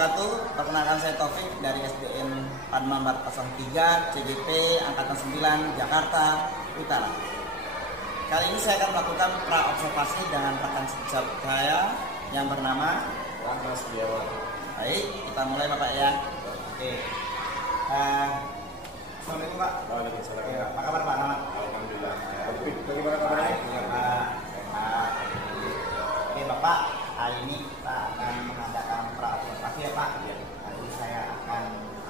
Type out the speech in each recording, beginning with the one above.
wabarakatuh. Perkenalkan saya Taufik dari SDN Padma 403 CGP Angkatan 9 Jakarta Utara. Kali ini saya akan melakukan pra-observasi dengan rekan sejawat saya yang bernama Rahmat Setiawan. Baik, kita mulai Bapak ya. Oke. Assalamualaikum Pak. Waalaikumsalam. Ya, apa kabar Pak? Nama? Alhamdulillah. Bagaimana kabarnya? Ya Pak. Sehat. Oke Bapak, hari ini kita akan mengadakan pra-observasi ya Pak. Ya. Jadi saya akan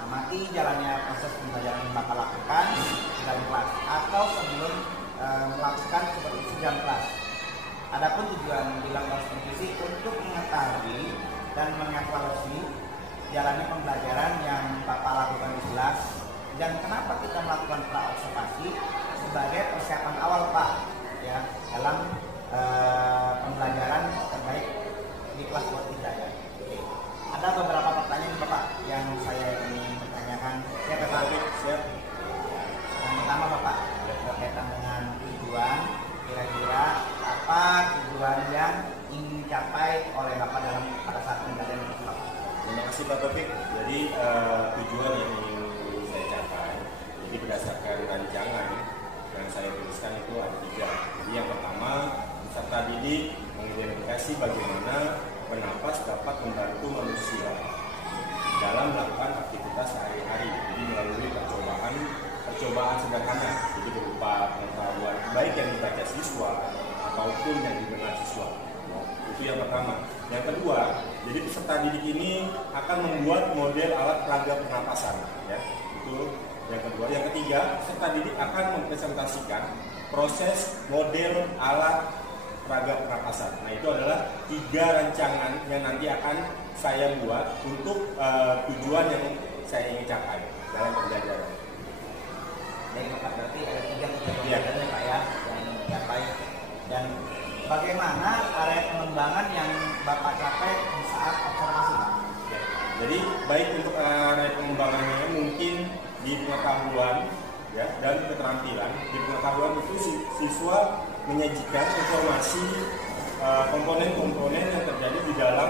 amati jalannya proses pembelajaran yang Bapak lakukan di dalam kelas atau sebelum melakukan supervisi dalam kelas. Adapun tujuan dilakukan supervisi untuk mengetahui dan mengevaluasi jalannya pembelajaran yang Bapak lakukan di kelas dan kenapa kita melakukan pra-observasi sebagai persiapan awal Pak ya dalam pembelajaran terbaik di kelas buat kita ya. Oke. Ada beberapa pertanyaan Bapak yang saya ingin bertanyakan. Siap ya Pak? Siap. Yang pertama Bapak berkaitan dengan tujuan, kira-kira apa tujuan yang ingin dicapai oleh Bapak dalam pada saat pembelajaran itu Pak? Terima kasih Pak Taufik. Jadi tujuan yang ingin saya capai, jadi berdasarkan rancangan yang saya tuliskan itu ada 3. Jadi yang pertama, peserta didik mengidentifikasi bagaimana bernapas dapat membantu manusia dalam melakukan aktivitas sehari-hari. Jadi melalui percobaan sederhana, jadi berupa pengetahuan baik yang dibaca siswa ataupun yang didengar siswa. Itu yang pertama. Yang kedua, jadi peserta didik ini akan membuat model alat peraga pernapasan, ya. Itu yang kedua. Yang ketiga, peserta didik akan mempresentasikan proses model alat peraga pernapasan. Nah, itu adalah 3 rancangan yang nanti akan saya buat untuk tujuan yang saya ingin capai dalam pembelajaran. Baik Bapak, berarti ada 3 pembelajaran ya Pak ya yang ingin dicapai. Dan bagaimana area pengembangan yang Bapak capai di saat observasi Pak? Jadi baik untuk area pengembangannya mungkin di pengetahuan ya dan keterampilan. Di pengetahuan itu siswa menyajikan informasi komponen-komponen yang terjadi di dalam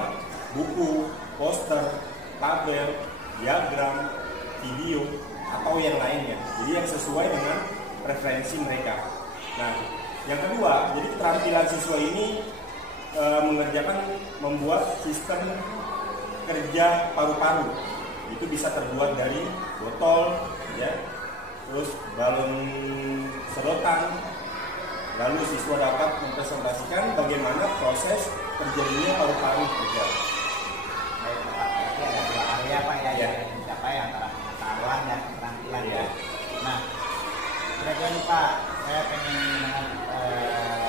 buku, poster, tabel, diagram, video atau yang lainnya. Jadi yang sesuai dengan preferensi mereka. Nah, yang kedua, jadi keterampilan siswa ini membuat sistem kerja paru-paru. Itu bisa terbuat dari botol, ya, terus balon sedotan. Lalu siswa dapat mempresentasikan bagaimana proses terjadinya paru-paru kerja. Baik Bapak, berarti ada 2 area Pak ya, Ya. yang dicapai antara pengetahuan dan keterampilan ya. Ya. Nah, kira-kira nih Pak, saya pengen mendengar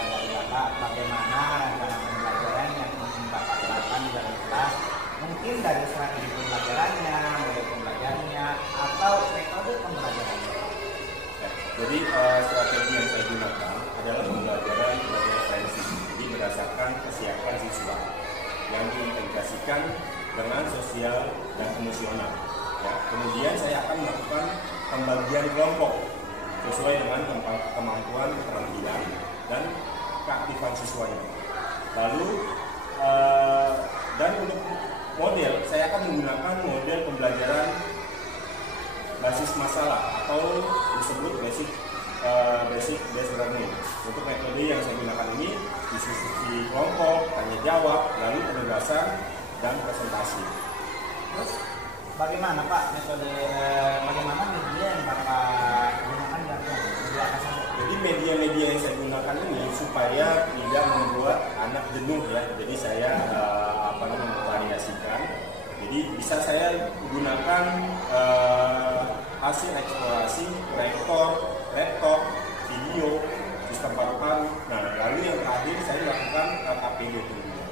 dari Bapak bagaimana rancangan pembelajaran yang ingin Bapak terapkan di dalam kelas, mungkin dari strategi pembelajarannya, model pembelajarannya, atau metode pembelajarannya. Ya, jadi strategi yang saya gunakan adalah pembelajaran referensi, jadi berdasarkan kesiapan siswa yang diintegrasikan dengan sosial dan emosional. Ya, kemudian saya akan melakukan pembagian kelompok sesuai dengan kemampuan keterampilan dan keaktifan siswanya. Lalu dan untuk model saya akan menggunakan model pembelajaran basis masalah atau disebut basic learning. Untuk metode yang saya gunakan ini diskusi kelompok, tanya jawab, lalu penugasan dan presentasi. Terus bagaimana Pak bagaimana media yang Bapak gunakan dalam media apa saja? Jadi media-media yang saya gunakan ini supaya tidak membuat anak jenuh ya. Jadi saya memvariasikan. Jadi bisa saya gunakan hasil eksplorasi, proyektor, laptop, video, sistem paru-paru. Nah, lalu yang terakhir saya lakukan APD tentunya.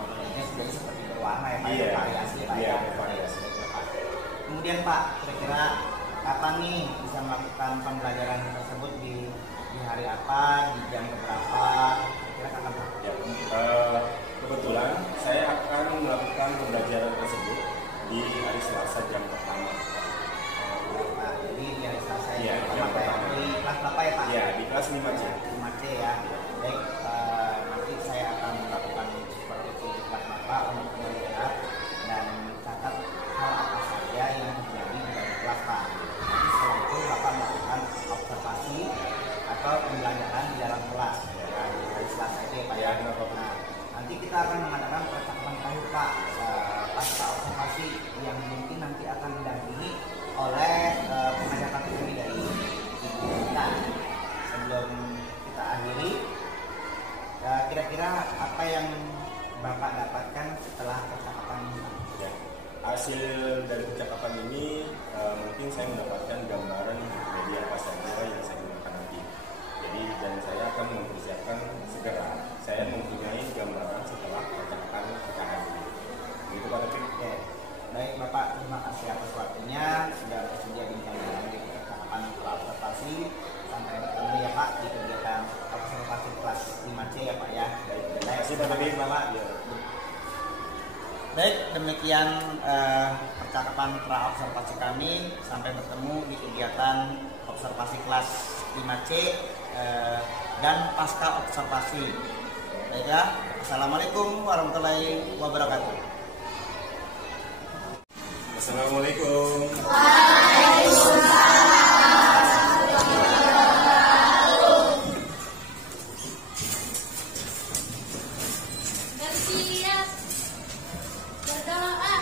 Oke, ini sudah seperti berwarna ya Pak, Iya. variasi Pak Iya, ya. variasi. Kemudian Pak, kira-kira kapan nih bisa melakukan pembelajaran tersebut di hari apa, di jam berapa, kira-kira kapan Pak? Ya, kebetulan saya akan melakukan pembelajaran tersebut di hari Selasa jam pertama. Pak, jadi di hari Selasa Iya, yang jam pertama Pak ya, pertama. di kelas berapa ya Pak? Ya, di kelas 5C. 5C ya. Baik, nanti saya akan melakukan seperti itu di kelas Bapak untuk melihat dan catat saya mendapatkan gambaran media apa saja yang saya gunakan nanti. Jadi dan saya akan mempersiapkan segera. Saya mempunyai gambaran setelah percakapan kita hari ini. Begitu Pak Taufik. Oke. Baik Bapak, terima kasih atas waktunya sudah bersedia bincang di percakapan observasi. Sampai bertemu ya Pak di kegiatan observasi kelas 5C ya Pak ya. Terima kasih Pak Taufik. Bapak. Baik, demikian percakapan pra-observasi kami. Sampai bertemu di kegiatan observasi kelas 5C dan pasca observasi. Baik ya, Assalamualaikum warahmatullahi wabarakatuh. Assalamualaikum. Bersiap, berdoa.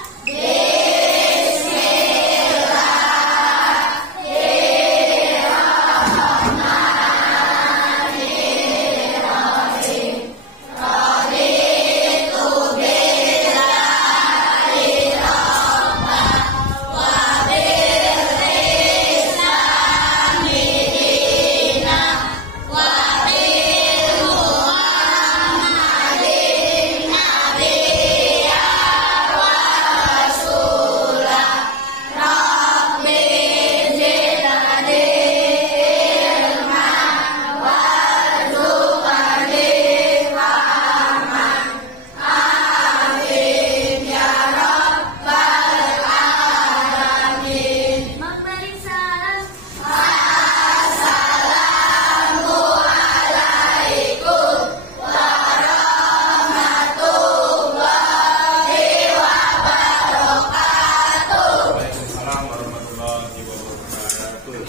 Memberi salam. Waalaikumsalam warahmatullahi wabarakatuh.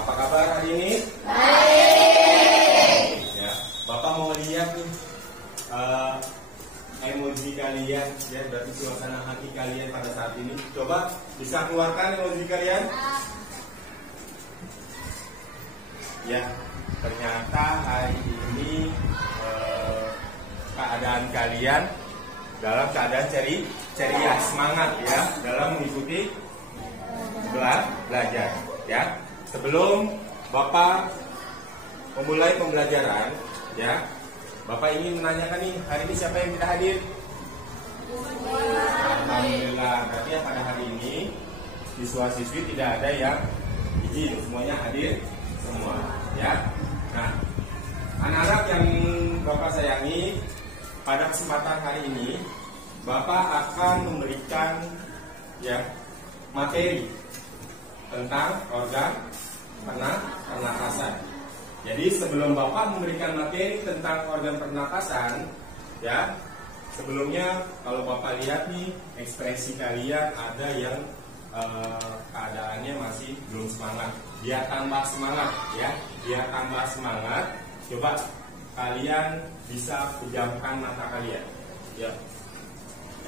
Apa kabar hari ini? Baik. Ya, Bapak mau lihat nih emoji kalian, ya berarti suasana hati kalian pada saat ini. Coba bisa keluarkan emoji kalian. Ya, ternyata hari ini keadaan kalian dalam keadaan ceria, semangat ya dalam mengikuti belajar ya. Sebelum Bapak memulai pembelajaran ya, Bapak ingin menanyakan nih, hari ini siapa yang tidak hadir? Alhamdulillah, berarti ya pada hari ini siswa-siswi tidak ada yang izin, semuanya hadir semua ya. Nah, anak-anak yang Bapak sayangi, pada kesempatan hari ini Bapak akan memberikan ya materi tentang organ pernapasan. Jadi sebelum Bapak memberikan materi tentang organ pernapasan, ya sebelumnya kalau Bapak lihat nih ekspresi kalian ada yang keadaannya masih belum semangat. Biar tambah semangat, ya, biar tambah semangat. Coba kalian bisa pejamkan mata kalian, ya,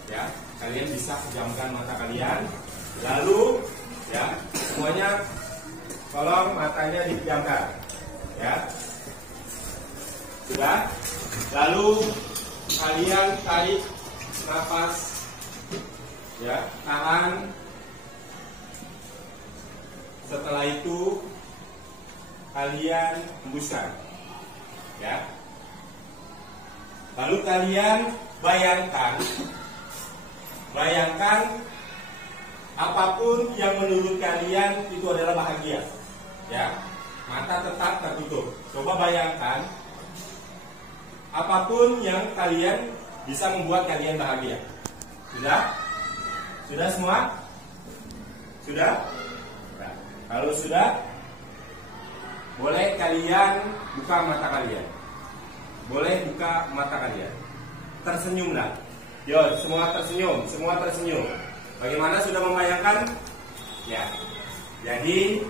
ya, kalian bisa pejamkan mata kalian. Lalu, ya, semuanya tolong matanya dipejamkan. Ya, sudah. Lalu kalian tarik nafas, ya, tahan. Setelah itu kalian hembuskan, ya. Lalu kalian bayangkan apapun yang menurut kalian itu adalah bahagia, ya. Mata tetap tertutup. Coba bayangkan apapun yang kalian bisa membuat kalian bahagia. Sudah? Sudah semua? Sudah? Nah, kalau sudah, boleh kalian buka mata kalian. Boleh buka mata kalian. Tersenyumlah. Yo, semua tersenyum, semua tersenyum. Bagaimana, sudah membayangkan? Ya. Jadi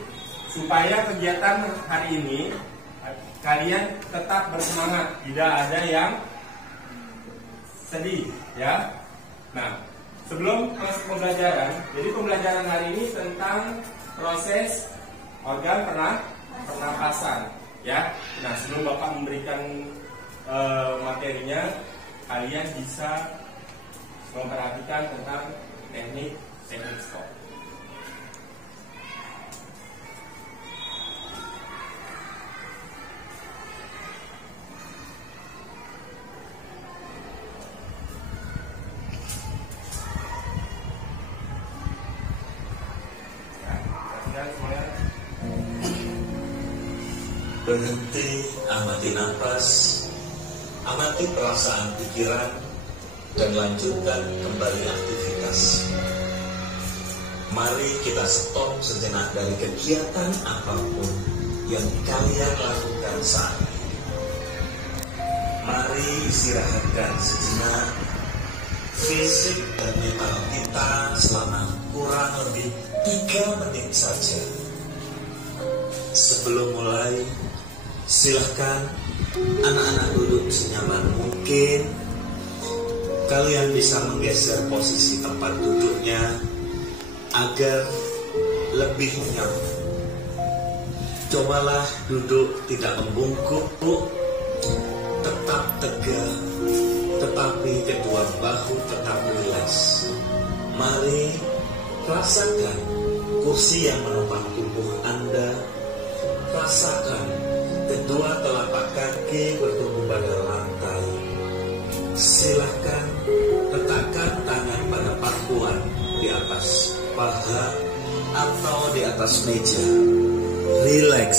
supaya kegiatan hari ini kalian tetap bersemangat, tidak ada yang sedih, ya. Nah, sebelum masuk pembelajaran, jadi pembelajaran hari ini tentang proses organ pernapasan, ya. Nah, sebelum Bapak memberikan materinya, kalian bisa memperhatikan tentang teknik stop. Berhenti, amati napas, amati perasaan pikiran, dan lanjutkan kembali aktivitas. Mari kita stop sejenak dari kegiatan apapun yang kalian lakukan saat ini. Mari istirahatkan sejenak fisik dan mental kita selama kurang lebih 3 menit saja. Sebelum mulai, silahkan anak-anak duduk senyaman mungkin. Kalian bisa menggeser posisi tempat duduknya agar lebih nyaman. Cobalah duduk tidak membungkuk, tetap tegak, tetapi kedua bahu tetap rileks. Mari rasakan kursi yang menopang tubuh Anda. Rasakan kedua telapak kaki bertumbuh pada lantai. Silahkan letakkan tangan pada pangkuan di atas paha atau di atas meja. Relax.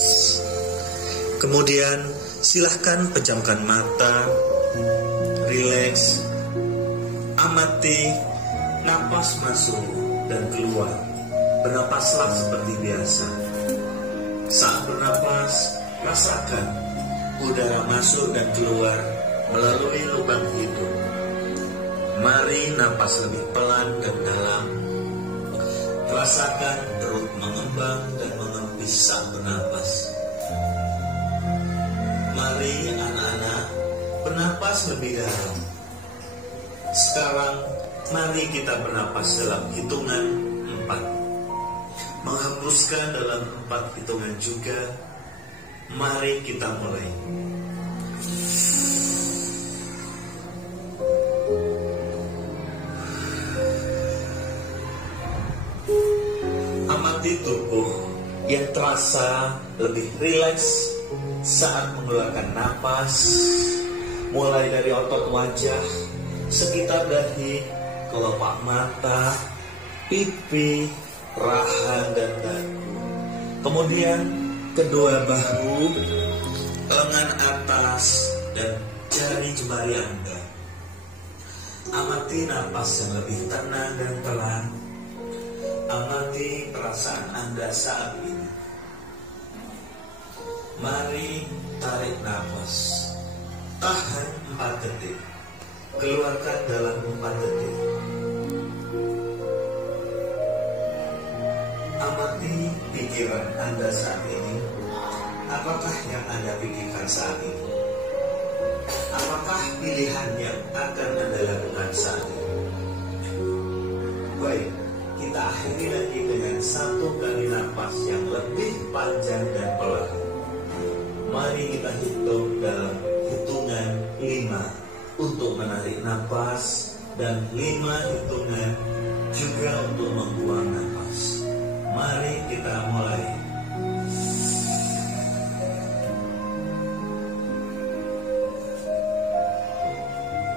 Kemudian silahkan pejamkan mata. Relax. Amati napas masuk dan keluar. Bernapaslah seperti biasa. Saat bernapas, rasakan udara masuk dan keluar melalui lubang hidung. Mari napas lebih pelan dan dalam. Rasakan perut mengembang dan mengempis saat bernapas. Mari anak-anak bernapas lebih dalam. Sekarang mari kita bernapas dalam hitungan 4. Menghembuskan dalam 4 hitungan juga. Mari kita mulai. Amati tubuh yang terasa lebih rileks saat mengeluarkan napas, mulai dari otot wajah, sekitar dahi, kelopak mata, pipi, rahang dan dagu. Kemudian kedua bahu, lengan atas, dan jari jemari Anda. Amati napas yang lebih tenang dan pelan. Amati perasaan Anda saat ini. Mari tarik napas. Tahan 4 detik. Keluarkan dalam 4 detik. Amati pikiran Anda saat ini. Apakah yang Anda pikirkan saat ini? Apakah pilihan yang akan Anda lakukan saat ini? Baik, kita akhiri lagi dengan 1 kali napas yang lebih panjang dan pelan. Mari kita hitung dalam hitungan 5 untuk menarik napas dan 5 hitungan juga untuk membuang napas. Mari kita mulai.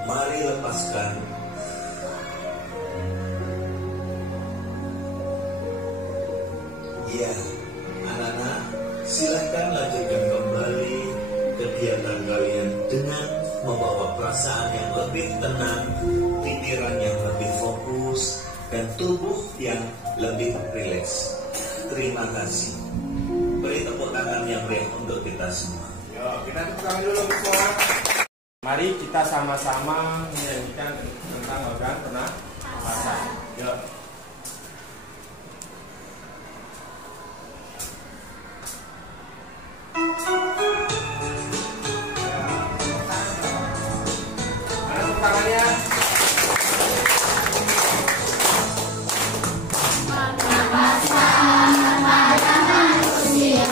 Mari lepaskan. Ya, anak-anak, silahkan lanjutkan kembali kegiatan kalian dengan membawa perasaan yang lebih tenang, pikiran yang lebih fokus, dan tubuh yang lebih rileks. Terima kasih. Beri tepuk tangan yang meriah untuk kita semua. Yo, kita tepuk tangan dulu semua. Mari kita sama-sama menyanyikan tentang organ pernapasan. Yo. Mana tangannya? Adalah hidup,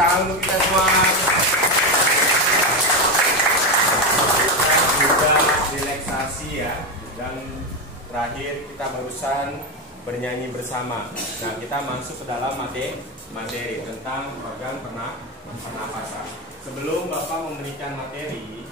Tangan untuk kita semua. Kita juga relaksasi ya. Dan terakhir kita barusan bernyanyi bersama. Nah, kita masuk ke dalam materi tentang organ pernapasan. Sebelum Bapak memberikan materi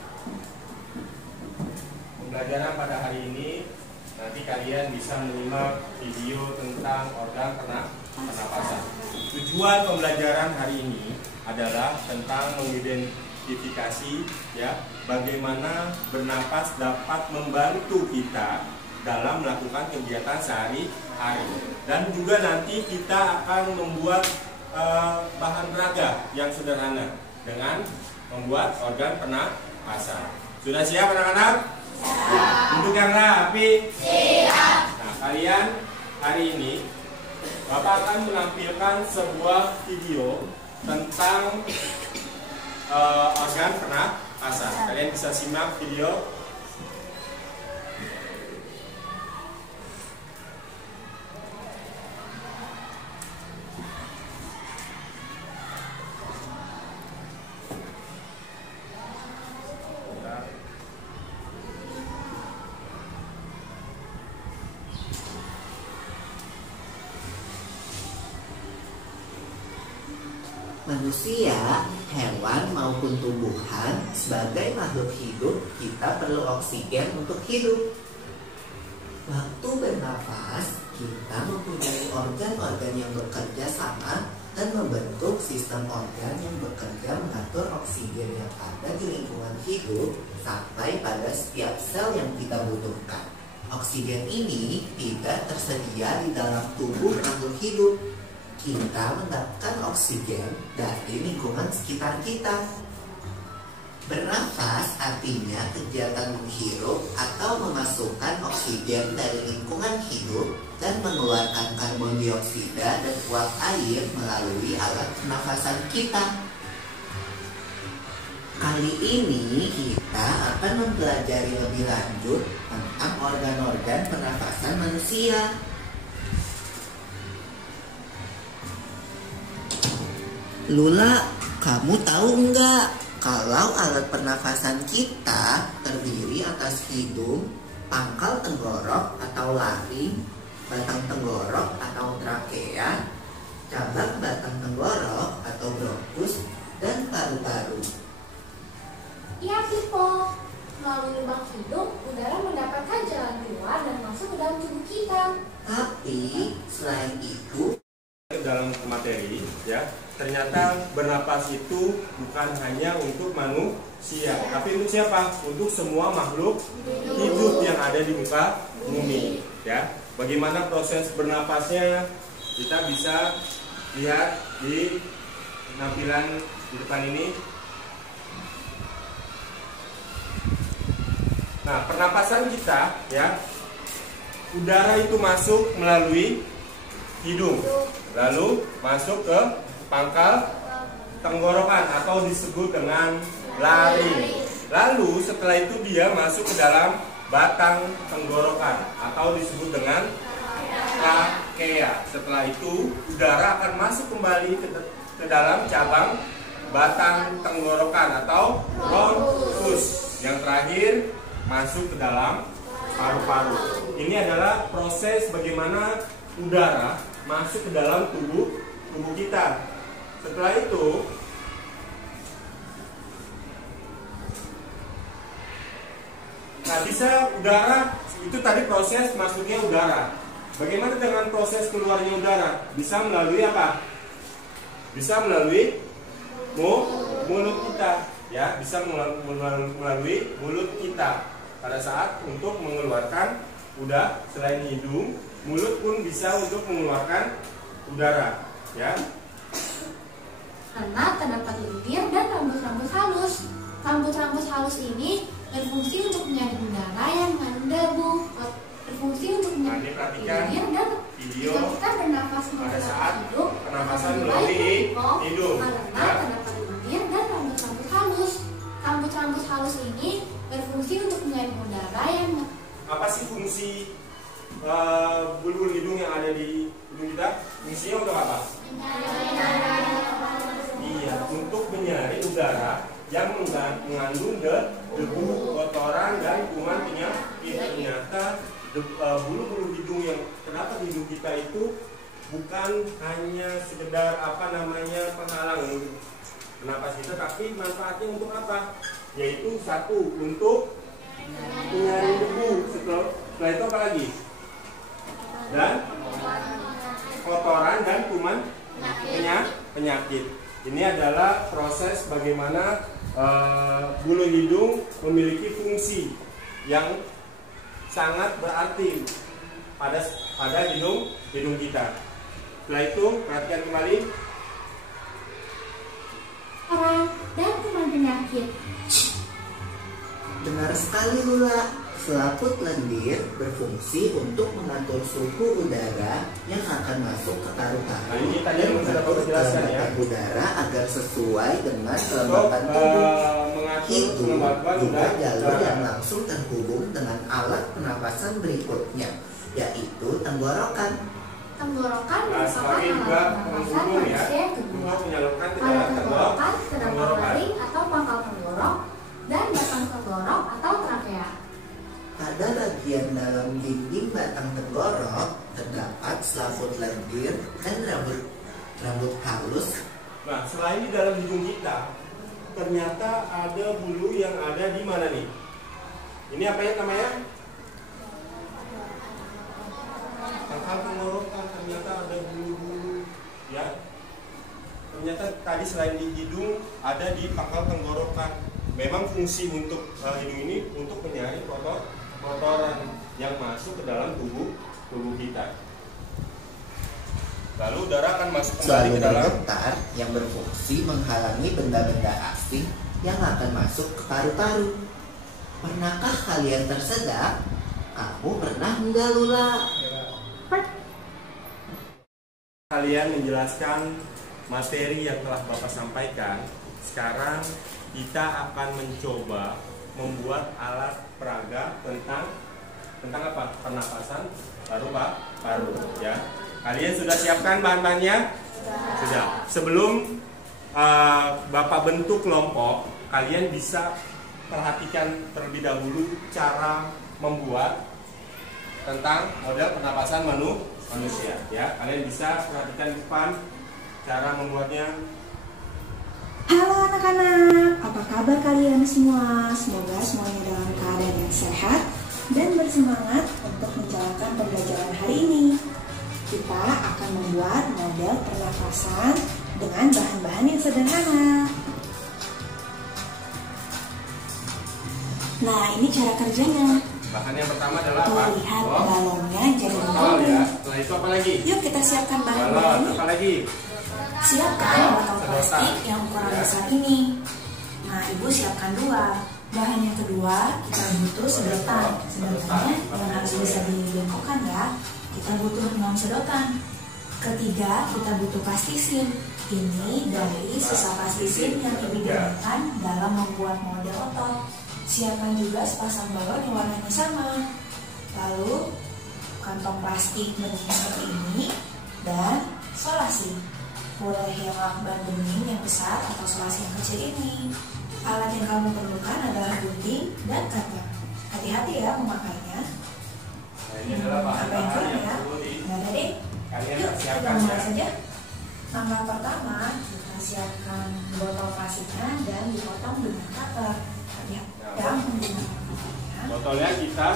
pembelajaran pada hari ini, nanti kalian bisa menyimak video tentang organ pernapasan. Tujuan pembelajaran hari ini adalah tentang mengidentifikasi ya bagaimana bernapas dapat membantu kita dalam melakukan kegiatan sehari-hari, dan juga nanti kita akan membuat bahan peraga yang sederhana dengan membuat organ pernapasan. Sudah siap anak-anak? Untuk yang rapi. Siap. Nah, kalian hari ini Bapak akan menampilkan sebuah video tentang organ pernapasan. Kalian bisa simak video. Manusia, hewan maupun tumbuhan, sebagai makhluk hidup, kita perlu oksigen untuk hidup. Waktu bernafas, kita mempunyai organ-organ yang bekerja sama dan membentuk sistem organ yang bekerja mengatur oksigen yang ada di lingkungan hidup sampai pada setiap sel yang kita butuhkan. Oksigen ini tidak tersedia di dalam tubuh makhluk hidup. Kita mendapatkan oksigen dari lingkungan sekitar kita. Bernafas artinya kegiatan menghirup atau memasukkan oksigen dari lingkungan hidup dan mengeluarkan karbon dioksida dan uap air melalui alat pernafasan kita. Kali ini kita akan mempelajari lebih lanjut tentang organ-organ pernafasan manusia. Lula, kamu tahu enggak kalau alat pernafasan kita terdiri atas hidung, pangkal tenggorok atau laring, batang tenggorok atau trakea, cabang batang tenggorok atau bronkus, dan paru-paru. Iya, Pipo. Melalui lubang hidung, udara mendapatkan jalan keluar dan masuk ke dalam tubuh kita. Tapi selain itu, dalam materi ya, ternyata bernapas itu bukan hanya untuk manusia, tapi untuk siapa? Untuk semua makhluk hidup yang ada di muka bumi ya. Bagaimana proses bernapasnya kita bisa lihat di tampilan di depan ini. Nah, pernapasan kita ya, udara itu masuk melalui hidung, lalu masuk ke pangkal tenggorokan atau disebut dengan laring. Lalu setelah itu dia masuk ke dalam batang tenggorokan atau disebut dengan trakea. Setelah itu udara akan masuk kembali ke dalam cabang batang tenggorokan atau bronkus. Yang terakhir masuk ke dalam paru-paru. Ini adalah proses bagaimana udara masuk ke dalam tubuh kita. Setelah itu bisa udara, itu tadi proses masuknya udara. Bagaimana dengan proses keluarnya udara? Bisa melalui apa? Bisa melalui mulut kita, ya, bisa melalui mulut kita pada saat untuk mengeluarkan udara. Selain hidung, mulut pun bisa untuk mengeluarkan udara, ya. Karena terdapat lendir dan rambut-rambut halus. Rambut-rambut halus ini berfungsi untuk menyaring udara yang mengandung debu, berfungsi untuk menyaring lendir, dan video jika kita bernafas pada saat hidung, pernapasan akan melalui hidung, karena ya. terdapat lendir dan rambut-rambut halus. Rambut-rambut halus ini berfungsi untuk menyaring udara yang Apa sih fungsi bulbul hidung yang ada di hidung kita? Fungsinya untuk apa? Iya, untuk menyaring udara yang mengandung debu, kotoran, dan kuman penyakit. Ternyata bulu-bulu hidung yang terdapat di hidung kita itu bukan hanya sekedar penghalang bernapas kita, tapi manfaatnya untuk apa? Yaitu satu, untuk menyaring debu. Setelah itu apa lagi? Dan kotoran dan kuman penyakit. Ini adalah proses bagaimana bulu hidung memiliki fungsi yang sangat berarti pada hidung kita. Setelah itu perhatikan kembali kotoran dan kuman penyakit. Benar sekali Lula. Selaput lendir berfungsi untuk mengatur suhu udara yang akan masuk ke paru-paru Nah, ini tadi dan yang sudah mengatur Bapak jelaskan, ya. kelembapan udara agar sesuai dengan untuk kelembapan tubuh. mengatur Itu kelembapan juga jalur udara. yang langsung terhubung dengan alat pernapasan berikutnya, yaitu tenggorokan. Tenggorokan Nah, merupakan sebagai juga alat pernapasan penghubung, ya, manusia yang kedua. untuk menyalurkan ke Pada dalam tenggorokan terdapat tenggorokan. laring atau pangkal tenggorok dan batang tenggorok atau trakea. Pada bagian dalam dinding batang tenggorok terdapat selaput lendir dan rambut halus. Nah, selain di dalam hidung kita, ternyata ada bulu yang ada di mana nih? Ini apa ya namanya? Pangkal tenggorokan. Ternyata ada bulu-bulu, ya. Ternyata tadi selain di hidung ada di pangkal tenggorokan. Memang fungsi untuk hidung ini untuk menyaring kotoran yang masuk ke dalam tubuh kita. Lalu udara akan masuk kembali Selalu ke dalam. bergetar yang berfungsi menghalangi benda-benda asing yang akan masuk ke paru-paru. Pernahkah kalian tersedak? Kamu pernah enggak Lula? Kalian menjelaskan materi yang telah Bapak sampaikan. Sekarang kita akan mencoba membuat alat peraga tentang apa? Pernapasan paru-paru, ya. Kalian sudah siapkan bahan-bahannya? Sudah. Sebelum Bapak bentuk kelompok, kalian bisa perhatikan terlebih dahulu cara membuat tentang model pernapasan manusia, ya. Kalian bisa perhatikan di depan cara membuatnya. Halo anak-anak, apa kabar kalian semua? Semoga semuanya dalam keadaan yang sehat dan bersemangat untuk menjalankan pembelajaran hari ini. Kita akan membuat model pernapasan dengan bahan-bahan yang sederhana. Nah, ini cara kerjanya. Bahan yang pertama adalah apa? Tuh, lihat balonnya jadi Botol, ya. Setelah itu apa lagi? Yuk kita siapkan Balon. bahan-bahannya. Apa lagi? Siapkan botol plastik yang ukuran besar ini. Nah, Ibu siapkan 2. Bahan yang kedua, kita butuh sedotan. Sedotannya yang harus bisa dibengkokkan ya. Kita butuh 6 sedotan. Ketiga, kita butuh plastisin. Ini dari sisa plastisin yang Ibu gunakan dalam membuat model otot. Siapkan juga sepasang balon yang warnanya sama. Lalu, kantong plastik bening seperti ini dan solasi. Boleh yang lakban bening yang besar atau solasi yang kecil ini. Alat yang kamu perlukan adalah gunting dan kaca. Hati-hati ya memakainya. Nah, ini adalah bahan-bahan yang perlu Nggak ada deh. kalian Yuk kita siapkan, mulai ya. saja. Langkah pertama, kita siapkan botol plastiknya dan dipotong dengan cutter. lihat Nah, ya menggunakan botolnya. botolnya kita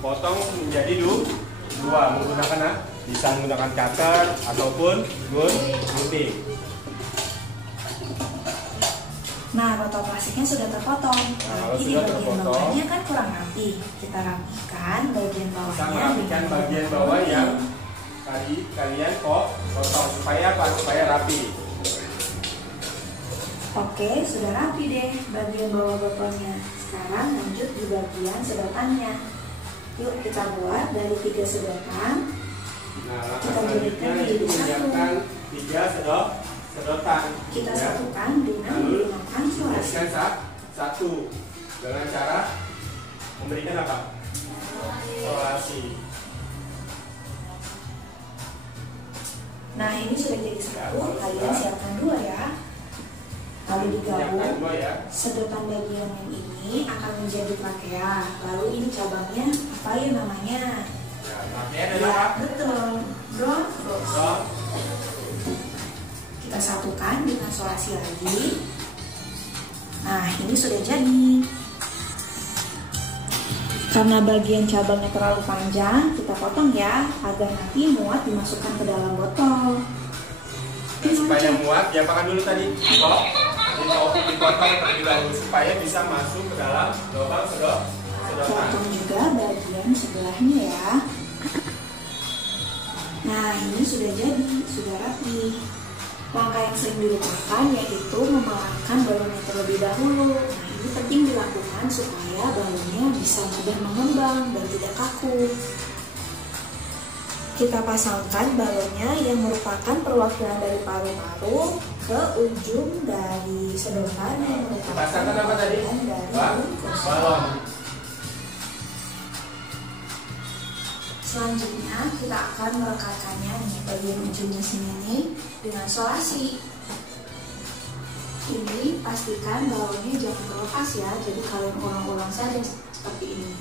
potong menjadi dua menggunakan bisa menggunakan cutter ataupun gunting. Nah, botol plastiknya sudah terpotong. Kalau Nanti di sudah bagian terpotong, bawahnya kan kurang rapi. Kita rapikan bagian Kita bawahnya merapikan bagian bawah yang tadi kalian potong supaya apa? Supaya rapi. Oke, sudah rapi deh bagian bawah botolnya. Sekarang lanjut di bagian sedotannya. Yuk kita buat dari 3 sedotan. Nah, langkah Kita selanjutnya jadikan yaitu jadi menyiapkan 3 sedotan. Kita Ya. satukan dengan Lalu menggunakan solasi. jadikan satu dengan cara memberikan apa? Solasi. Nah, ini sudah jadi satu. Kalian siapkan 2 ya. Lalu Siapkan digabung. 2 ya. Sedotan bagian yang ini akan menjadi trachea. Lalu ini cabangnya apa ya namanya? Ya, makanya adalah Ya, betul. Bronchus. so, Kita satukan dengan solasi lagi. Nah, ini sudah jadi. Karena bagian cabangnya terlalu panjang, kita potong ya, agar nanti muat dimasukkan ke dalam botol. dan supaya muat, diapakan dulu tadi? Dipotong terlebih dahulu supaya bisa masuk ke dalam lubang sedotan. Potong juga bagian sebelahnya ya. Nah, ini sudah jadi, sudah rapi. Langkah yang sering dilupakan yaitu memelankan balonnya terlebih dahulu. Nah, ini penting dilakukan supaya balonnya bisa mudah mengembang dan tidak kaku. Kita pasangkan balonnya yang merupakan perwakilan dari paru-paru ke ujung dari sedotan yang merupakan Pasangkan apa tadi? perwakilan dari Balon. Selanjutnya kita akan melekatkannya nih bagian ujungnya sini nih dengan solasi. Ini pastikan balonnya jangan terlepas ya, jadi kalian ulang-ulang saja seperti ini.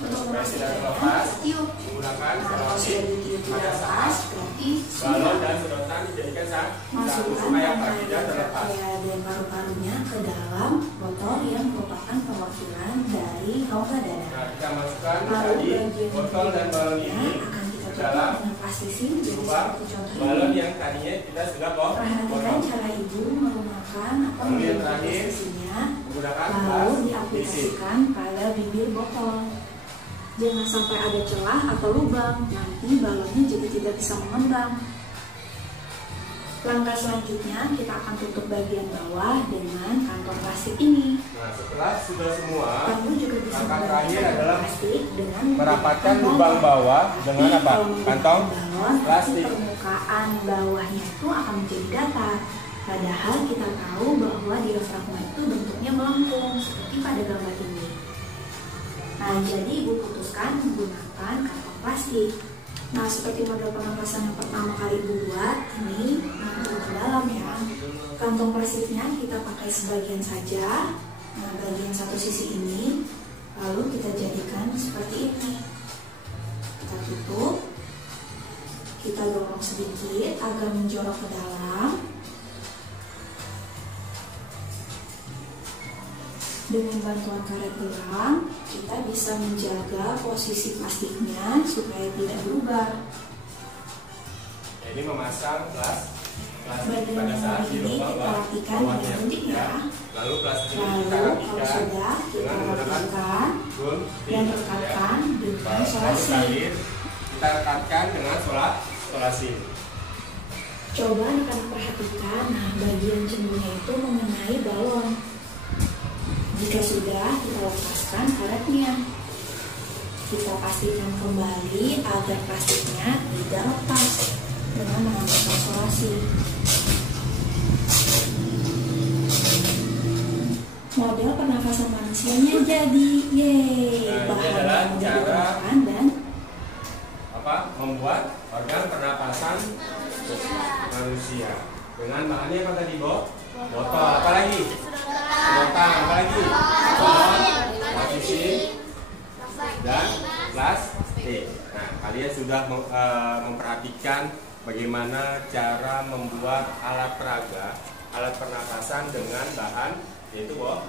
Untuk memastikannya, tiup. Menggunakan Nah, kalau solasi sudah ditiup tidak pada lepas, saat berarti balon sudah dan sedotan dijadikan satu masukkan supaya apa? Tidak tenaga terlepas. trachea dan paru-parunya ke dalam botol yang merupakan perwakilan dari rongga dada. Nah, kita masukkan Lalu tadi bagian botol dan balon ini akan kita ke tutup dalam dengan plastising jadi lubang seperti contoh balon ini. yang tadinya kita sudah Perhatikan potong. cara ibu menggunakan atau Lalu yang membuat terakhir, plastisingnya, Menggunakan lalu plastik. diaplikasikan pada bibir botol. Jangan sampai ada celah atau lubang, nanti balonnya jadi tidak bisa mengembang. Langkah selanjutnya kita akan tutup bagian bawah dengan kantong plastik ini. Nah, setelah sudah semua, Kamu juga bisa langkah mengganti terakhir kantong adalah plastik dengan merapatkan menggunakan lubang balon. bawah dengan Tapi apa? kalau menggunakan Kantong balon, plastik. nanti permukaan bawahnya itu akan menjadi datar. Padahal kita tahu bahwa diafragma itu bentuknya melengkung seperti pada gambar ini. Nah, jadi ibu putuskan menggunakan kantong plastik. Nah, seperti model penampasan yang pertama kali ibu buat, ini untuk ke dalam ya. Kantong plastiknya kita pakai sebagian saja. Nah, bagian satu sisi ini, lalu kita jadikan seperti ini. Kita tutup, kita dorong sedikit agar menjorok ke dalam. Dengan bantuan karet gelang, kita bisa menjaga posisi plastiknya supaya tidak berubah. Ini memasang plastik Bagian pada saat yang di ini lubang kita rapikan bawahnya. dengan gunting ya. Lalu plastik ini Lalu kita kalau rapikan sudah kita dengan menggunakan rapikan gunting. dan rekatkan dengan Lalu solasi. terakhir kita rekatkan dengan solasi. Coba rekan perhatikan, nah bagian cembunya itu mengenai balon. Jika sudah, kita lepaskan karetnya. Kita pastikan kembali agar plastiknya tidak lepas dengan menambahkan solasi. Model pernafasan manusianya jadi, yeay! Nah, ini Bahan adalah yang cara digunakan dan membuat organ pernapasan manusia dengan bahannya apa tadi, Bo? Botol, apa lagi? Sedotan, apa lagi? Balon, plastik, dan plastik. Nah, kalian sudah memperhatikan bagaimana cara membuat alat peraga alat pernapasan dengan bahan yaitu botol.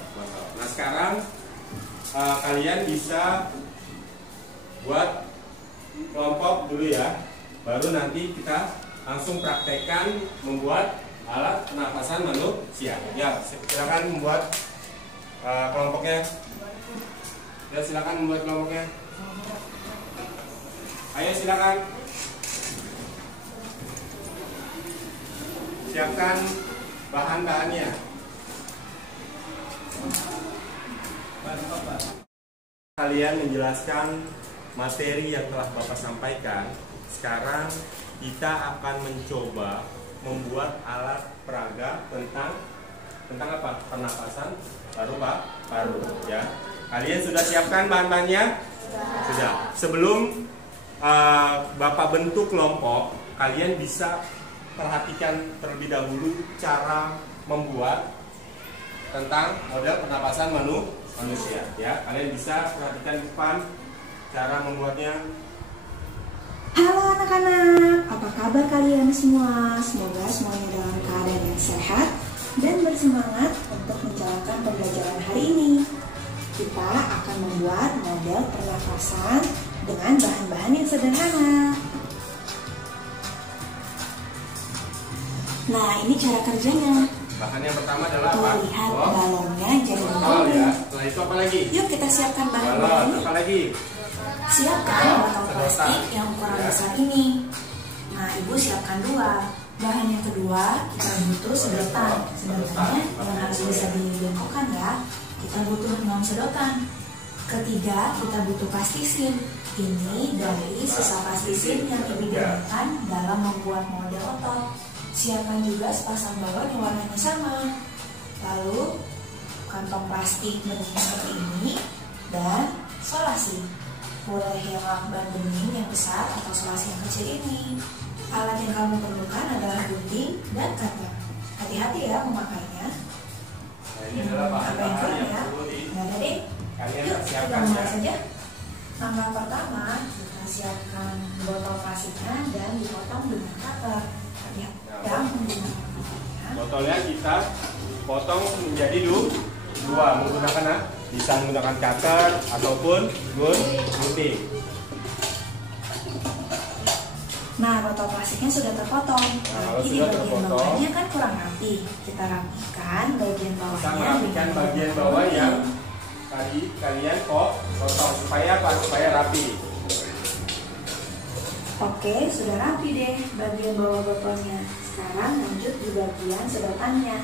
Nah sekarang kalian bisa buat kelompok dulu ya, baru nanti kita langsung praktekkan membuat alat pernapasan manusia. Ya, silakan membuat kelompoknya. Ya, silakan membuat kelompoknya. Ayo silakan. Siapkan bahan-bahannya. Kalian menjelaskan materi yang telah Bapak sampaikan. Sekarang kita akan mencoba membuat alat peraga tentang apa? Pernapasan paru ya. Kalian sudah siapkan bahan-bahannya? Sudah. Sebelum Bapak bentuk kelompok, kalian bisa perhatikan terlebih dahulu cara membuat tentang model pernapasan manusia ya. Kalian bisa perhatikan di depan cara membuatnya. Halo anak-anak, apa kabar kalian semua? Semoga semuanya dalam keadaan yang sehat dan bersemangat untuk menjalankan pembelajaran hari ini. Kita akan membuat model pernapasan dengan bahan-bahan yang sederhana. Nah, ini cara kerjanya. Bahan yang pertama adalah apa? Lihat balonnya jadi botol ya. Setelah itu apa lagi? Yuk kita siapkan Balon, bahan-bahan. apa lagi? Siapkan botol plastik yang ukuran besar ini. Nah, Ibu siapkan 2. Bahan yang kedua kita butuh sedotan. Sedotannya yang harus bisa dibengkokkan ya. Kita butuh 6 sedotan. Ketiga kita butuh plastisin. Ini dari sisa plastisin yang Ibu gunakan dalam membuat model botol. Siapkan juga sepasang balon yang warnanya sama. Lalu kantong plastik bening seperti ini dan solasi. Boleh yang lakban bening yang besar atau solasi yang kecil ini. Alat yang kamu perlukan adalah gunting dan cutter. Hati-hati ya memakainya. Ini adalah bahan-bahan yang ya. perlu Nggak ada deh. kalian Yuk, siapkan kita mulai ya. saja. Langkah pertama, kita siapkan botol plastiknya dan dipotong dengan cutter. Lihat ya, menggunakan cutter. Botolnya kita potong menjadi 2 menggunakan bisa menggunakan cutter ataupun gunting. Nah, botol plastiknya sudah terpotong. Nah, Jadi di sudah bagian terpotong, bawahnya kan kurang rapi. Kita rapikan bagian Kita bawahnya. merapikan dengan bagian menggunakan bawah yang gunting. tadi kalian potong supaya apa? Supaya rapi. Oke, sudah rapi deh bagian bawah botolnya. Sekarang lanjut di bagian sedotannya.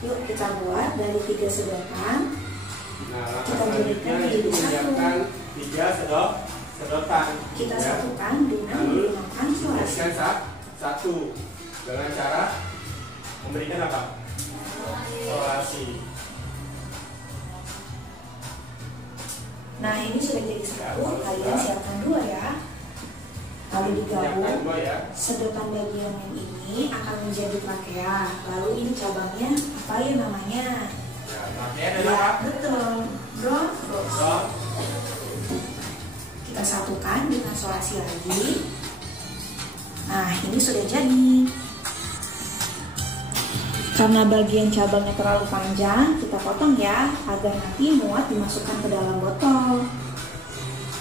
Yuk kita buat dari 3 sedotan. Nah, langkah Kita selanjutnya jadikan yaitu jadi menyiapkan 3 sedotan. Kita Ya. satukan dengan Lalu menggunakan solasi. jadikan satu dengan cara memberikan apa? Solasi. Nah, ini sudah jadi satu. Kalian siapkan 2 ya. Lalu Siapkan digabung. 2 ya. Sedotan bagian yang ini akan menjadi trachea. Lalu ini cabangnya apa ya namanya? Ya, makanya adalah Ya, betul. Bronchus. Bronchus. Kita satukan dengan solasi lagi. Nah, ini sudah jadi. Karena bagian cabangnya terlalu panjang, kita potong ya, agar nanti muat dimasukkan ke dalam botol.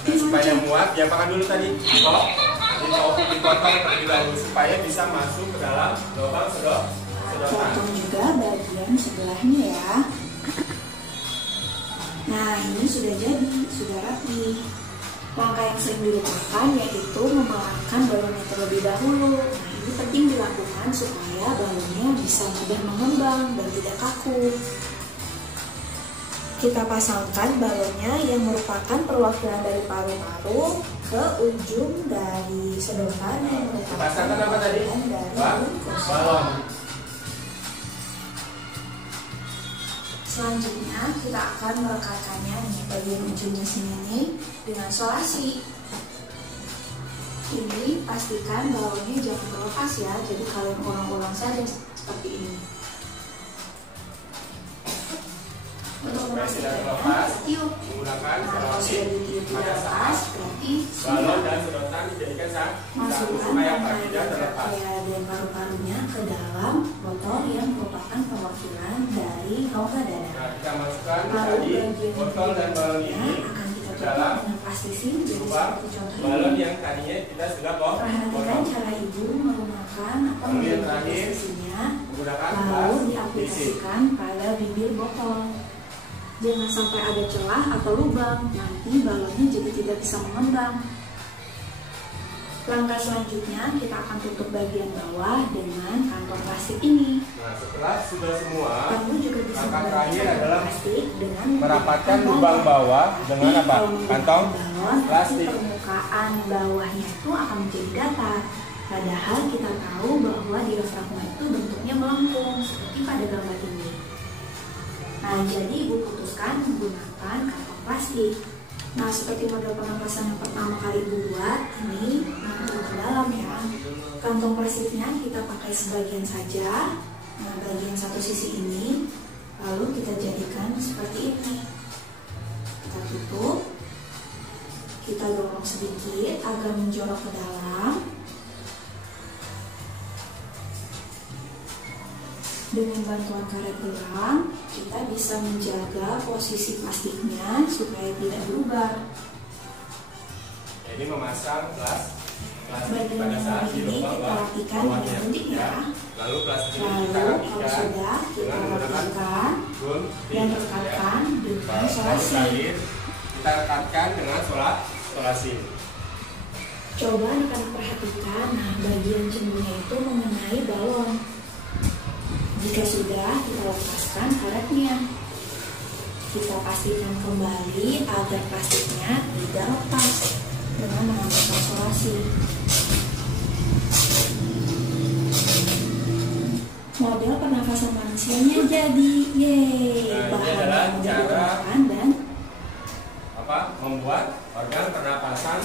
Nah, supaya muat, diapakan dulu tadi? Dipotong terlebih dahulu supaya bisa masuk ke dalam lubang sedotan. Potong juga bagian sebelahnya ya. Nah, ini sudah jadi, sudah rapi. Langkah yang sering dilupakan yaitu memarahkan balonnya terlebih dahulu. Nah, ini penting dilakukan supaya balonnya bisa mudah mengembang dan tidak kaku. Kita pasangkan balonnya yang merupakan perwakilan dari paru-paru ke ujung dari sedotan yang merupakan Pasangkan apa tadi? perwakilan dari bungkus. Balon. Selanjutnya kita akan melekatkannya di bagian ujung mesin ini dengan solasi. Ini pastikan balonnya jangan terlepas ya, jadi kalian ulang-ulang saja seperti ini. Untuk Supaya tidak memastikannya, terlepas, yuk. menggunakan Nah, kalau solasi sudah tidak pada lepas, saat berarti balon dan sedotan dijadikan satu masukkan supaya bagian tidak terlepas. dan paru-parunya ke dalam botol yang merupakan rongga dada. Nah, kita masukkan Lalu tadi bagian botol dan balon ini akan kita tutup dalam dengan plastising. Jadi lubang seperti contoh balon ini. yang tadinya kita sudah potong. Perhatikan cara ibu menggunakan atau Kemudian membuat terakhir, posisinya, menggunakan lalu gas isi. diaplikasikan pada bibir botol. Jangan sampai ada celah atau lubang, nanti balonnya jadi tidak bisa mengembang. Langkah selanjutnya kita akan tutup bagian bawah dengan kantong plastik ini. Nah, setelah sudah semua, Kamu juga bisa langkah terakhir mengganti adalah plastik dengan merapatkan menggunakan lubang balon. bawah dengan Tapi apa? kalau menggunakan Kantong balon, plastik. nanti permukaan bawahnya itu akan menjadi datar. Padahal kita tahu bahwa diafragma itu bentuknya melengkung seperti pada gambar ini. Nah, jadi ibu putuskan menggunakan kantong plastik. Nah, seperti model pernapasan yang pertama kali ibu buat, ini untuk ke dalam ya. Kantong plastiknya kita pakai sebagian saja. Nah, bagian satu sisi ini, lalu kita jadikan seperti ini. Kita tutup, kita dorong sedikit agar menjorok ke dalam. Dengan bantuan karet gelang, kita bisa menjaga posisi plastiknya supaya tidak berubah. ini memasang plastik Bagian pada yang saat di ini lubang kita rapikan bawahnya. dengan gunting ya. Lalu plastik ini Lalu kita kalau rapikan sudah kita dengan menggunakan rapikan gunting dan ya. rekatkan dengan Lalu solasi. terakhir kita rekatkan dengan solasi. Coba anak-anak perhatikan, nah bagian cembunya itu mengenai balon. Jika sudah, kita lepaskan karetnya. Kita pastikan kembali agar plastiknya tidak lepas dengan menambahkan solasi. Model pernafasan manusianya jadi, yeay! Nah, ini Bahan adalah yang cara digunakan dan membuat organ pernapasan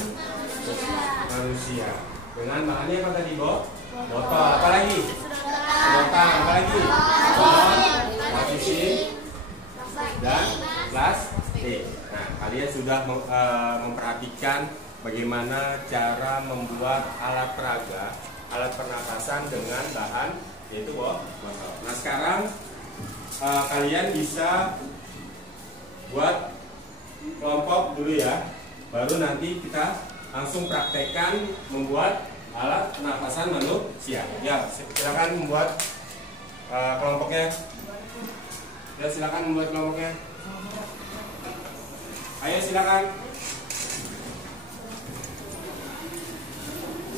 manusia dengan bahannya apa tadi, Bo? Botol, apa lagi? Sedotan, apa lagi? Balon, plastik, dan plastik. Nah, kalian sudah memperhatikan bagaimana cara membuat alat peraga, alat pernapasan dengan bahan yaitu botol. Nah, sekarang kalian bisa buat kelompok dulu ya. Baru nanti kita langsung praktekkan membuat alat pernapasan manusia. Ya, silakan membuat kelompoknya. Ya, silakan membuat kelompoknya. Ayo silakan.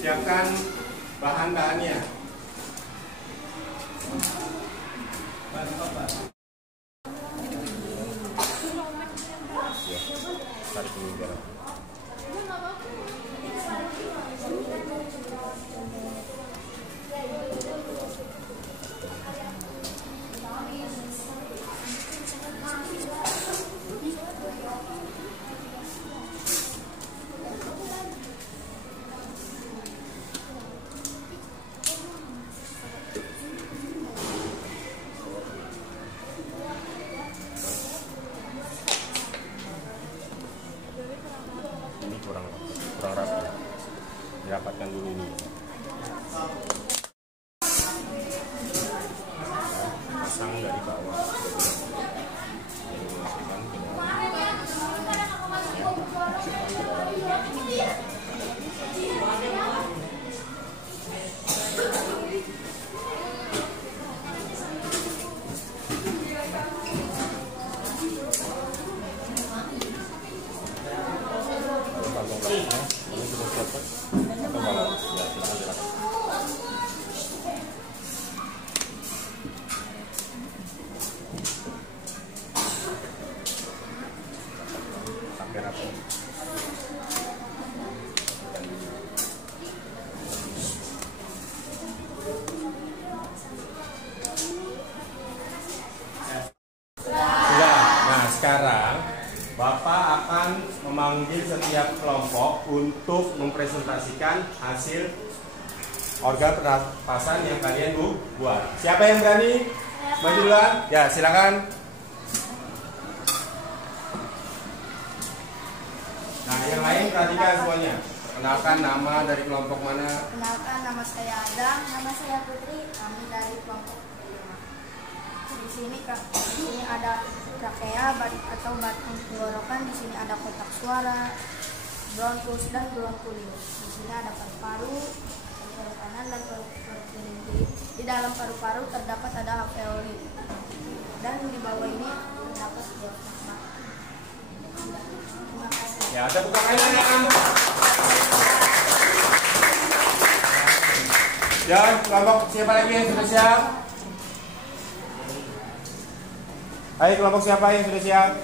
Siapkan bahan-bahannya. Tarik dulu garam. Ini kurang rapi. Dirapatkan dulu ini. Pasang dari bawah. Ini masukkan ke dalam. Kantong plastiknya ini sudah siapkan atau balon? Ya, silakan. Sampai rapi. Sudah. Nah, sekarang Bapak akan memanggil setiap kelompok untuk mempresentasikan hasil organ pernapasan yang kalian buat. Siapa yang berani? Maju duluan. Ya, silakan. Nah, yang lain perhatikan semuanya. Perkenalkan nama dari kelompok mana? Kenalkan, nama saya Adam, nama saya Putri, kami dari kelompok 5. Di sini ada trakea atau batang tenggorokan. Di sini ada kotak suara, bronkus dan beruang kulit. Di sini ada paru-paru, paru kanan dan paru-paru kiri. Di dalam paru-paru terdapat ada alveoli. Dan di bawah ini terdapat diafragma. Terima kasih. Ya, tepuk tangan ya. Ya, kelompok siapa lagi yang sudah siap? Ayo kelompok siapa yang sudah siap?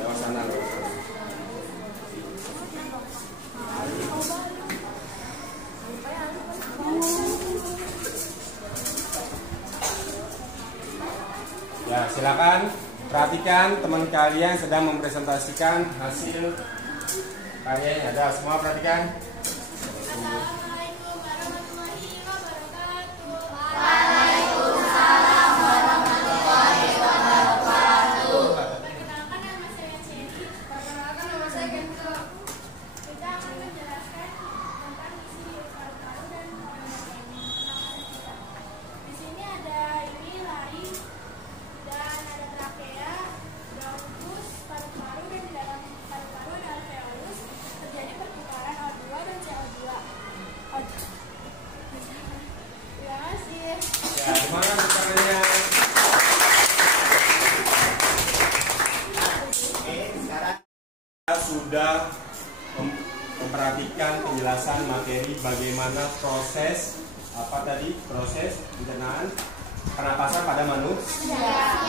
Lewat sana, lewat sana. Ya, silakan perhatikan teman kalian sedang mempresentasikan hasil karyanya. Ada semua perhatikan. Assalamualaikum warahmatullahi wabarakatuh. Perkenalkan nama saya Cherry. Perkenalkan nama saya Kenzo. Kita akan menjelaskan tentang isi paru-paru dan pernapasan kita. Di sini ada lari dan ada trakea, bronkus, paru-paru, dan di dalam paru-paru ada alveolus. Terjadi pertukaran O2 dan CO2. Terima kasih. Ya, gimana tangannya? Kita sudah memperhatikan penjelasan materi bagaimana proses proses pencernaan pernapasan pada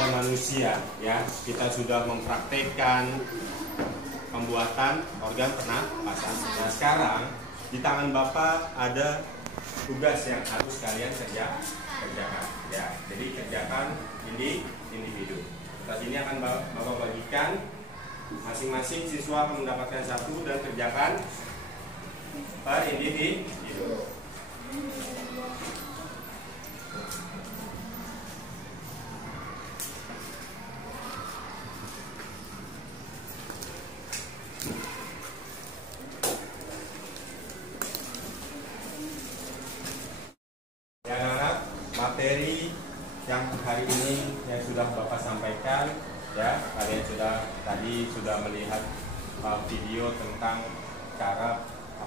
manusia ya. Kita sudah mempraktekkan pembuatan organ pernapasan. Nah, sekarang di tangan Bapak ada tugas yang harus kalian kerjakan ya. Jadi kerjakan individu. Saat ini akan Bapak bagikan, masing-masing siswa akan mendapatkan satu dan kerjakan per individu. Ya anak-anak, materi yang hari ini yang sudah Bapak sampaikan ya, kalian sudah melihat video tentang cara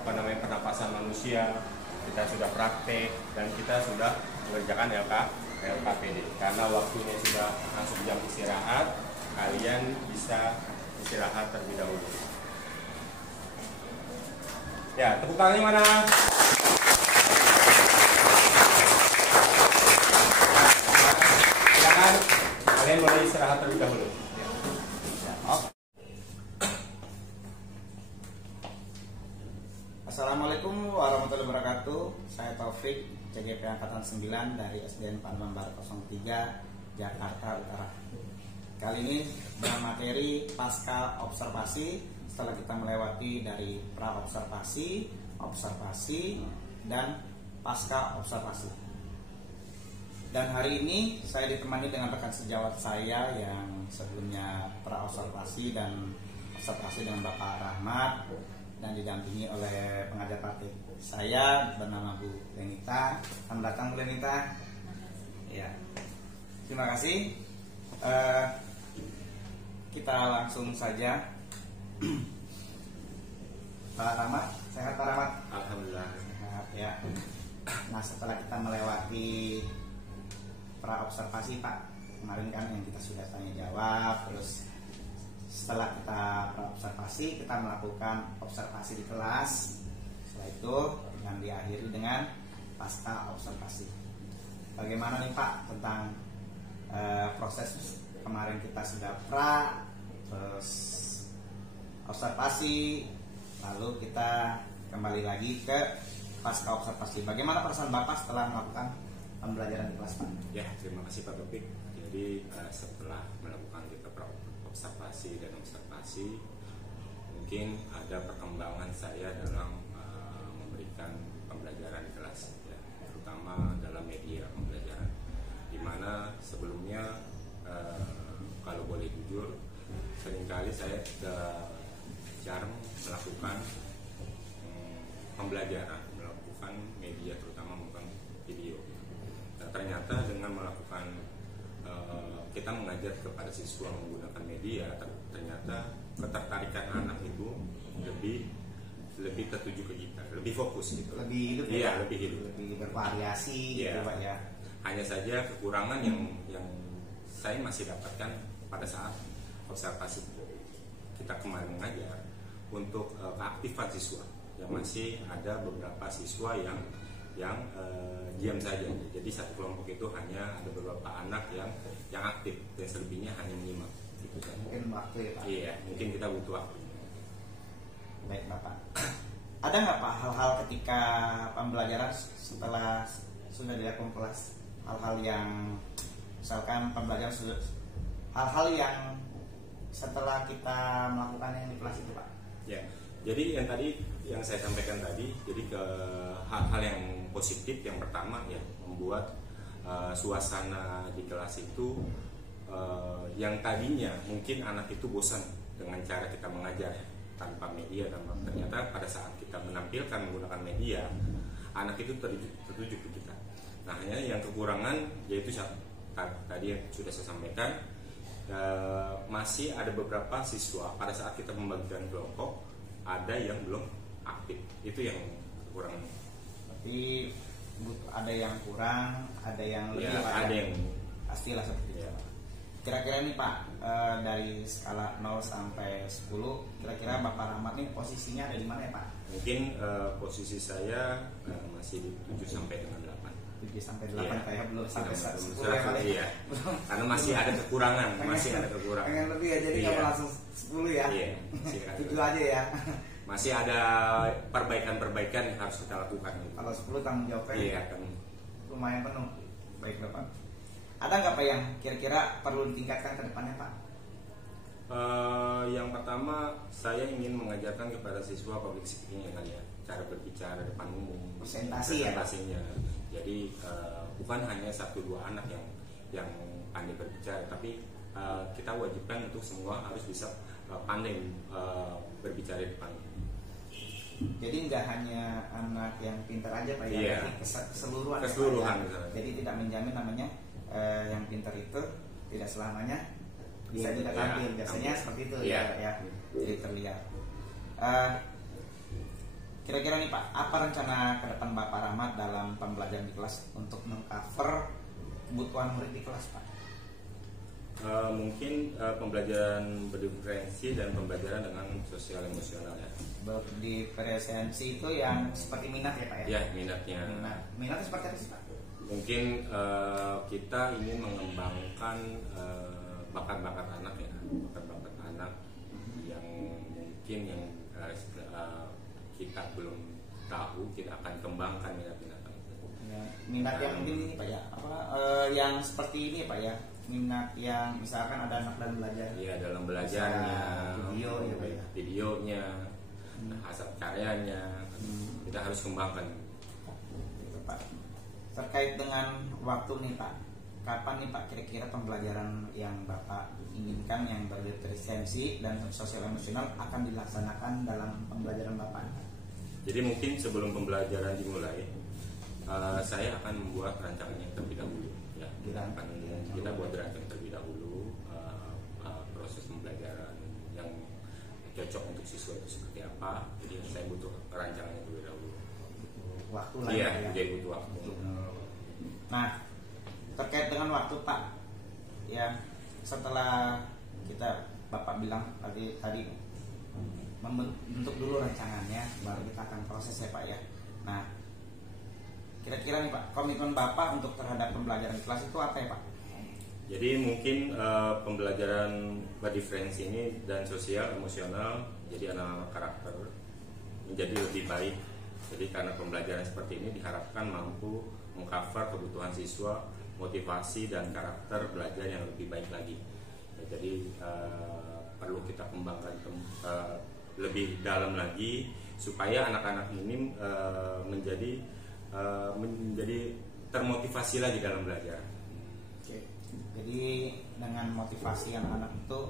pernapasan manusia. Kita sudah praktek dan kita sudah mengerjakan LKPD. Karena waktunya sudah masuk jam istirahat, kalian bisa istirahat terlebih dahulu. Ya, tepuk tangannya mana? Silakan kalian boleh istirahat terlebih dahulu. Assalamualaikum warahmatullahi wabarakatuh. Saya Taufik, CGP Angkatan 9 dari SDN Pademan Barat 03, Jakarta Utara. Kali ini dengan materi pasca observasi setelah kita melewati dari pra observasi, observasi, dan pasca observasi. Dan hari ini saya ditemani dengan rekan sejawat saya yang sebelumnya pra observasi dan observasi dengan Bapak Rahmat, dan didampingi oleh pengajar praktik saya bernama Bu Lenita. Selamat datang Bu Lenita. Ya, terima kasih. Kita langsung saja. Pak Rahmat, sehat Pak Rahmat? Alhamdulillah. Sehat ya. Nah, setelah kita melewati pra observasi Pak, kemarin kan yang kita sudah tanya jawab, terus setelah kita observasi, kita melakukan observasi di kelas. Setelah itu yang diakhiri dengan pasca observasi. Bagaimana nih Pak tentang proses kemarin kita sudah pra, terus observasi, lalu kita kembali lagi ke pasca observasi. Bagaimana perasaan Bapak setelah melakukan pembelajaran di kelas Pak? Ya, terima kasih Pak Topik. Jadi setelah melakukan kita observasi dan observasi, mungkin ada perkembangan saya dalam memberikan pembelajaran melakukan media, terutama melakukan video. Nah, ternyata dengan melakukan kita mengajar kepada siswa menggunakan media, ternyata ketertarikan anak itu lebih tertuju ke kita, lebih fokus gitu. Lebih hidup ya, lebih hidup, lebih bervariasi gitu Pak ya. Hanya saja kekurangan yang saya masih dapatkan pada saat observasi kita kemarin mengajar untuk keaktifan siswa, yang masih ada beberapa siswa yang diam saja. Jadi satu kelompok itu hanya ada beberapa anak yang aktif, dan selebihnya hanya menyimak. Gitu kan. Mungkin waktu ya Pak. Iya, mungkin kita butuh waktu. Baik Bapak. Ada nggak Pak hal-hal ketika pembelajaran setelah sudah dilakukan kelas, hal-hal yang misalkan pembelajaran sudah, hal-hal yang setelah kita melakukan yang di kelas itu Pak? Ya, jadi yang saya sampaikan tadi, jadi ke hal-hal yang positif. Yang pertama ya, membuat suasana di kelas itu yang tadinya mungkin anak itu bosan dengan cara kita mengajar tanpa media, ternyata pada saat kita menampilkan menggunakan media, anak itu tertuju ke kita. Nah, hanya yang kekurangan yaitu tadi yang sudah saya sampaikan, masih ada beberapa siswa pada saat kita membagikan kelompok ada yang belum aktif. Itu yang kekurangan. Berarti ada yang kurang, ada yang lebih ya, Pak, ada yang pastilah seperti itu. Kira-kira nih Pak, dari skala 0 sampai 10, kira-kira Bapak Rahmat nih posisinya ada di mana ya Pak? Mungkin posisi saya masih di 7 sampai dengan 8. 7 sampai 8 kayak belum sampai 10 ya Pak. Iya. Karena masih ada kekurangan, Pengen lebih ya, jadi kamu langsung 10 ya. Iya. 7 aja ya. Masih ada perbaikan-perbaikan yang harus kita lakukan. Kalau 10 tanggung jawabnya iya, kan. lumayan penuh. Baik Bapak. Ada nggak Pak yang kira-kira perlu ditingkatkan ke depannya Pak? Yang pertama, saya ingin mengajarkan kepada siswa public speaking ya, cara berbicara depan umum, presentasinya. Jadi bukan hanya 1-2 anak yang pandai berbicara, tapi kita wajibkan untuk semua harus bisa pandai berbicara di depan. Jadi nggak hanya anak yang pintar aja Pak ya, Iya. keseluruhan. Keseluruhan. Ya, jadi tidak menjamin namanya yang pintar itu tidak selamanya bisa juga tampil. Biasanya seperti itu ya. Jadi terlihat. Kira-kira nih Pak, apa rencana ke depan Bapak Rahmat dalam pembelajaran di kelas untuk mengcover kebutuhan murid di kelas Pak? Mungkin pembelajaran berdiferensi dan pembelajaran dengan sosial emosional ya. Berdiferensi itu yang seperti minat ya Pak ya? Ya, minatnya. Minatnya seperti apa sih Pak? Mungkin kita ingin mengembangkan bakat-bakat anak ya, bakat-bakat anak yang mungkin yang kita belum tahu, kita akan kembangkan minat-minat itu. Ya, minat yang mungkin ini Pak ya, yang seperti ini Pak ya, minat yang misalkan ada anak dalam belajar. Iya, dalam belajarnya, videonya, hasil karyanya, kita harus kembangkan. Gitu, Pak. Terkait dengan waktu nih Pak, kapan nih Pak kira-kira pembelajaran yang Bapak inginkan yang berdiferensi dan sosial emosional akan dilaksanakan dalam pembelajaran Bapak? Jadi mungkin sebelum pembelajaran dimulai, saya akan membuat rancangannya terlebih dahulu. Ya, kita buat rancang terlebih dahulu proses pembelajaran yang cocok untuk siswa itu seperti apa. Jadi saya butuh rancangannya terlebih dahulu. Waktu lah ya. Jadi butuh waktu. Nah, terkait dengan waktu Pak, ya setelah Bapak bilang tadi membentuk dulu rancangannya, baru kita akan proses ya Pak ya. Nah, kira-kira nih Pak, komitmen Bapak untuk terhadap pembelajaran di kelas itu apa ya Pak? Jadi mungkin pembelajaran berdiferensi ini dan sosial emosional, jadi anak-anak karakter menjadi lebih baik. Jadi karena pembelajaran seperti ini diharapkan mampu mengcover kebutuhan siswa, motivasi dan karakter belajar yang lebih baik lagi. Ya, jadi perlu kita kembangkan lebih dalam lagi supaya anak-anak ini menjadi termotivasi lagi dalam belajar. Oke. Jadi dengan motivasi anak-anak itu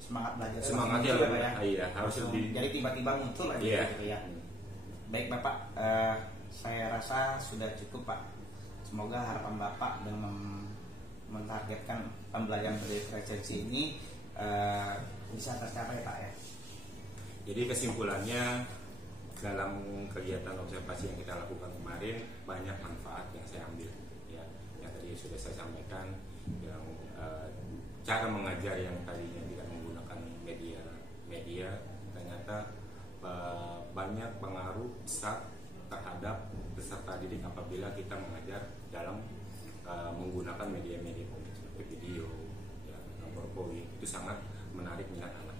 semangat belajar. Semangatnya lebih ya. Iya, harus lebih. Jadi tiba-tiba muncul aja gitu ya. Baik Bapak, saya rasa sudah cukup Pak. Semoga harapan Bapak dengan mentargetkan pembelajaran berpresensi ini bisa tercapai Pak ya. Jadi kesimpulannya, dalam kegiatan observasi yang kita lakukan kemarin banyak manfaat yang saya ambil ya. Yang tadi sudah saya sampaikan, yang cara mengajar yang tadinya tidak menggunakan media ternyata banyak pengaruh besar terhadap peserta didik apabila kita mengajar dalam menggunakan media-media seperti video, ya, PowerPoint. Itu sangat menarik minat anak.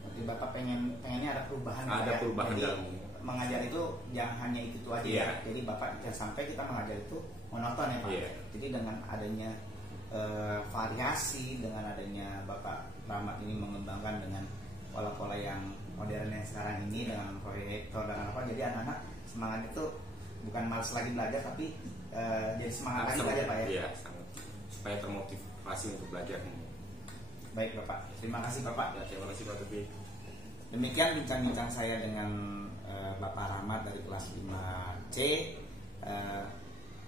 Berarti Bapak pengennya ada perubahan. Ada perubahan jadi, dalam mengajar itu jangan hanya itu aja ya. Jadi Bapak jangan sampai kita mengajar itu monoton ya Pak. Jadi dengan adanya variasi, dengan adanya Bapak Rahmat ini mengembangkan dengan pola-pola yang modern yang sekarang ini dengan proyektor dan apa, jadi anak-anak semangat itu bukan malas lagi belajar tapi jadi semangat lagi belajar Pak ya. Iya, supaya termotivasi untuk belajar. Baik Bapak, terima kasih Bapak. Ya, terima kasih Pak Tepi. Demikian bincang-bincang saya dengan Bapak Rahmat dari kelas 5C.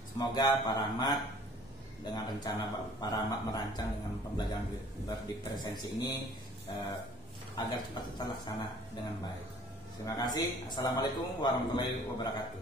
Semoga Pak Rahmat dengan rencana Pak Rahmat merancang dengan pembelajaran berpresensi ini agar cepat terlaksana dengan baik. Terima kasih. Assalamualaikum warahmatullahi wabarakatuh.